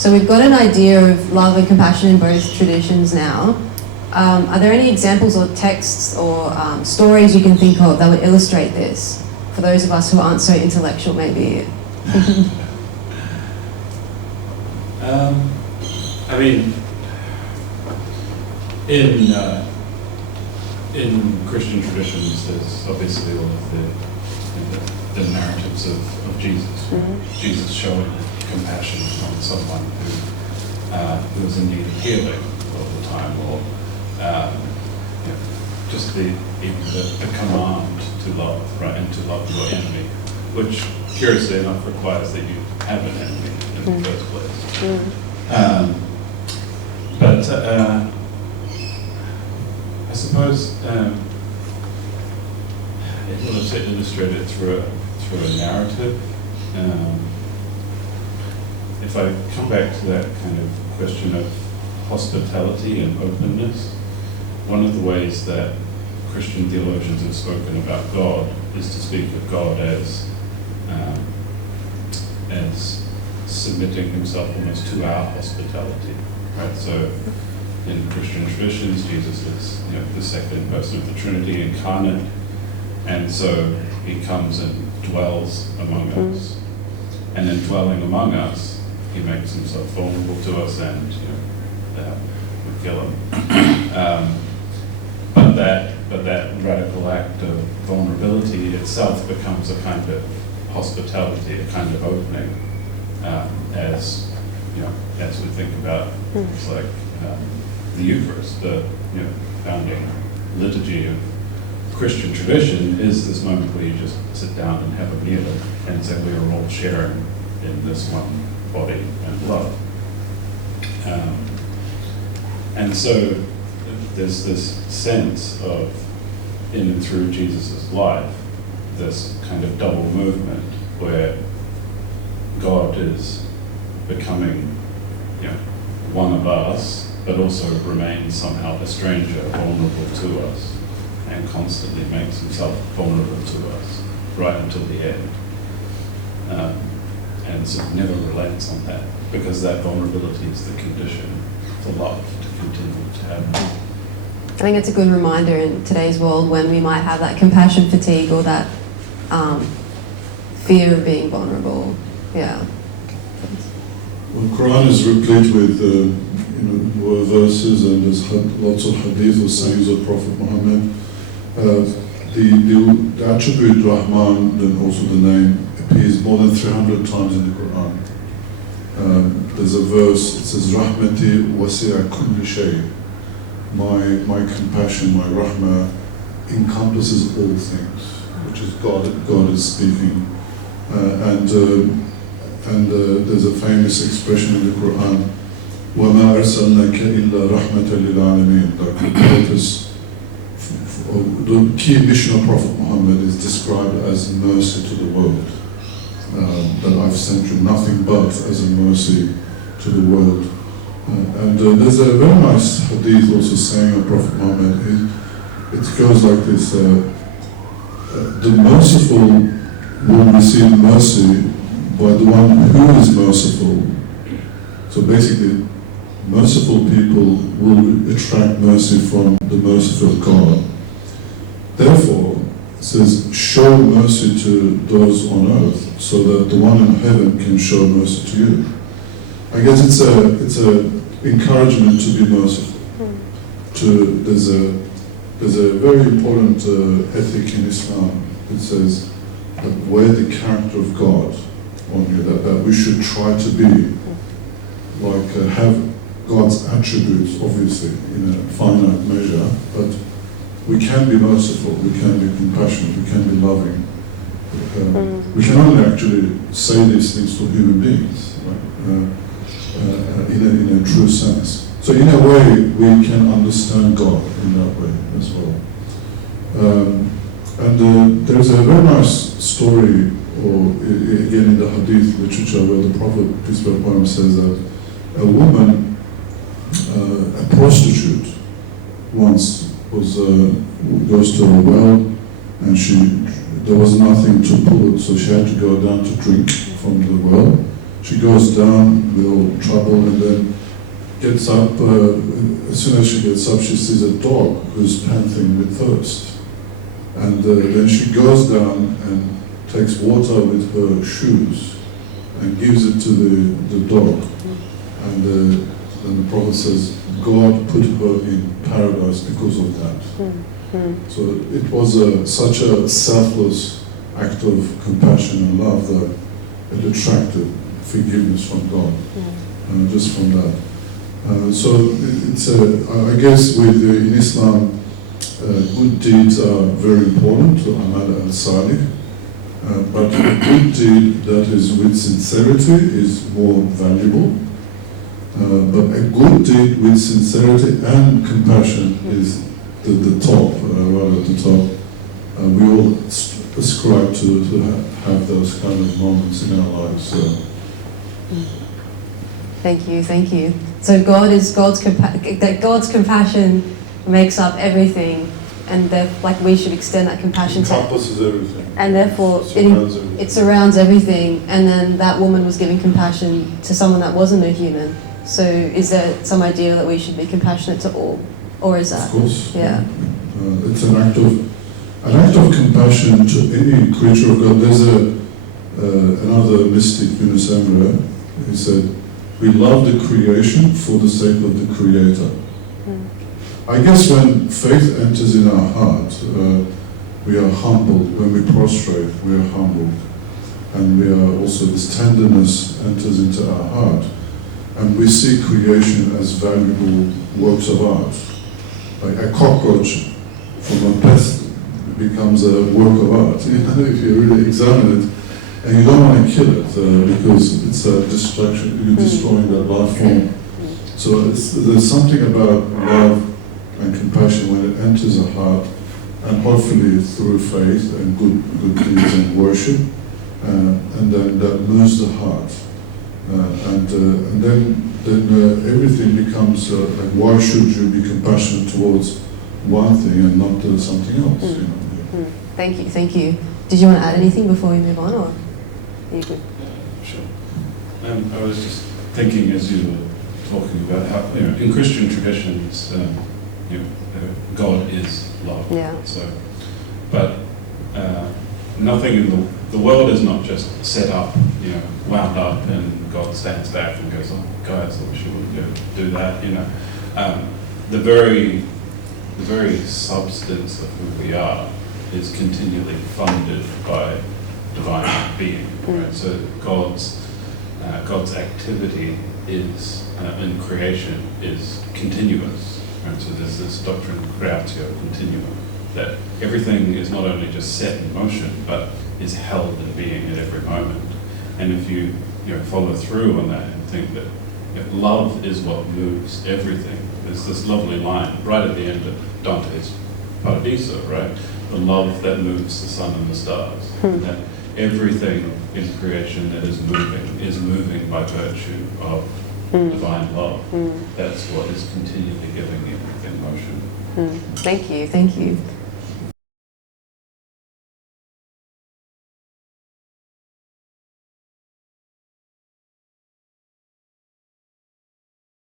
So we've got an idea of love and compassion in both traditions now. Are there any examples or texts or stories you can think of that would illustrate this for those of us who aren't so intellectual, maybe? I mean, in Christian traditions, there's obviously all of the narratives of Jesus. Mm-hmm. Jesus showing compassion on someone who was in need of healing all the time, or just even the command to love, right, and to love your enemy, which curiously enough requires that you have an enemy in the first place. But I suppose in order to illustrate it through a narrative, if I come back to that kind of question of hospitality and openness, one of the ways that Christian theologians have spoken about God is to speak of God as submitting himself almost to our hospitality, right? So in Christian traditions, Jesus is the second person of the Trinity incarnate, and so he comes and dwells among us. And in dwelling among us, he makes himself vulnerable to us, and we kill him. But that radical act of vulnerability itself becomes a kind of hospitality, a kind of opening, as we think about things like the Eucharist, the founding liturgy of Christian tradition is this moment where you just sit down and have a meal and say we are all sharing in this one body and blood. And so there's this sense of, in and through Jesus' life, this kind of double movement where God is becoming one of us, but also remains somehow a stranger, vulnerable to us, and constantly makes himself vulnerable to us right until the end. And so never relents on that, because that vulnerability is the condition for love to continue to happen. I think it's a good reminder in today's world when we might have that compassion fatigue or that fear of being vulnerable. Yeah. Well, the Quran is replete with verses, and there's lots of hadith or sayings of Prophet Muhammad. The attribute Rahman, and also the name, appears more than 300 times in the Quran. There's a verse, it says, Rahmati wasi'a kulli shay. My compassion, my rahmah, encompasses all things, which is God is speaking. And there's a famous expression in the Quran, وَمَا أَرْسَلْنَاكَ إِلَّا رَحْمَةً لِلْعَالَمِينَ. The key mission of Prophet Muhammad is described as mercy to the world. That I've sent you nothing but as a mercy to the world. And there's a very nice hadith also saying of Prophet Muhammad. It goes like this: the merciful will receive mercy by the one who is merciful. So basically, merciful people will attract mercy from the merciful God. Therefore, it says, show mercy to those on earth, so that the one in heaven can show mercy to you. I guess it's a encouragement to be merciful. There's a very important ethic in Islam. It says that wear the character of God on you, that we should try to be have God's attributes, obviously, in a finite measure, but we can be merciful, we can be compassionate, we can be loving. We can only actually say these things to human beings, right? In a true sense. So in a way, we can understand God in that way as well. And there's a very nice story, or again in the Hadith literature, where the Prophet, peace be upon him, says that a woman, a prostitute, once goes to a well, and there was nothing to put, so she had to go down to drink from the well. She goes down with all trouble and then gets up. As soon as she gets up, she sees a dog who's panting with thirst. And then she goes down and takes water with her shoes and gives it to the dog. And then the prophet says, God put her in paradise because of that. So it was such a selfless act of compassion and love that it attracted forgiveness from God, just from that. So it's I guess in Islam, good deeds are very important to Amal al-Salih, but a good deed that is with sincerity is more valuable. But a good deed with sincerity and compassion is the top, right at the top. We all ascribe to have those kind of moments in our lives. So. Thank you. So God's compassion makes up everything, and we should extend that compassion to Encompasses everything. And therefore it surrounds everything. And then that woman was giving compassion to someone that wasn't a human. So is there some idea that we should be compassionate to all, or is that? Of course. Yeah. It's an act of compassion to any creature of God. There's another mystic, Yunus Emre. He said, "We love the creation for the sake of the Creator." I guess when faith enters in our heart, we are humbled. When we prostrate, we are humbled, and we are also, this tenderness enters into our heart. And we see creation as valuable works of art. Like a cockroach from a pest becomes a work of art, if you really examine it. And you don't want to kill it because it's a destruction, you're destroying that life form. So there's something about love and compassion when it enters a heart, and hopefully through faith and good deeds and worship, and then that moves the heart. And then everything becomes like, why should you be compassionate towards one thing and not to something else? You know? Thank you. Did you want to add anything before we move on, or are you good? Sure. I was just thinking as you were talking about how, in Christian traditions, God is love. Yeah. So, but nothing in the world is not just set up, wound up, and God stands back and goes, "Oh, guys, I wish you would do that." The very substance of who we are is continually funded by divine being. Right? So God's activity is in creation is continuous. Right? So there's this doctrine of creatio continuum, that everything is not only just set in motion, but is held in being at every moment. And if you follow through on that and think that love is what moves everything, there's this lovely line right at the end of Dante's Paradiso, right? The love that moves the sun and the stars. That everything in creation that is moving by virtue of divine love. That's what is continually giving everything motion. Thank you.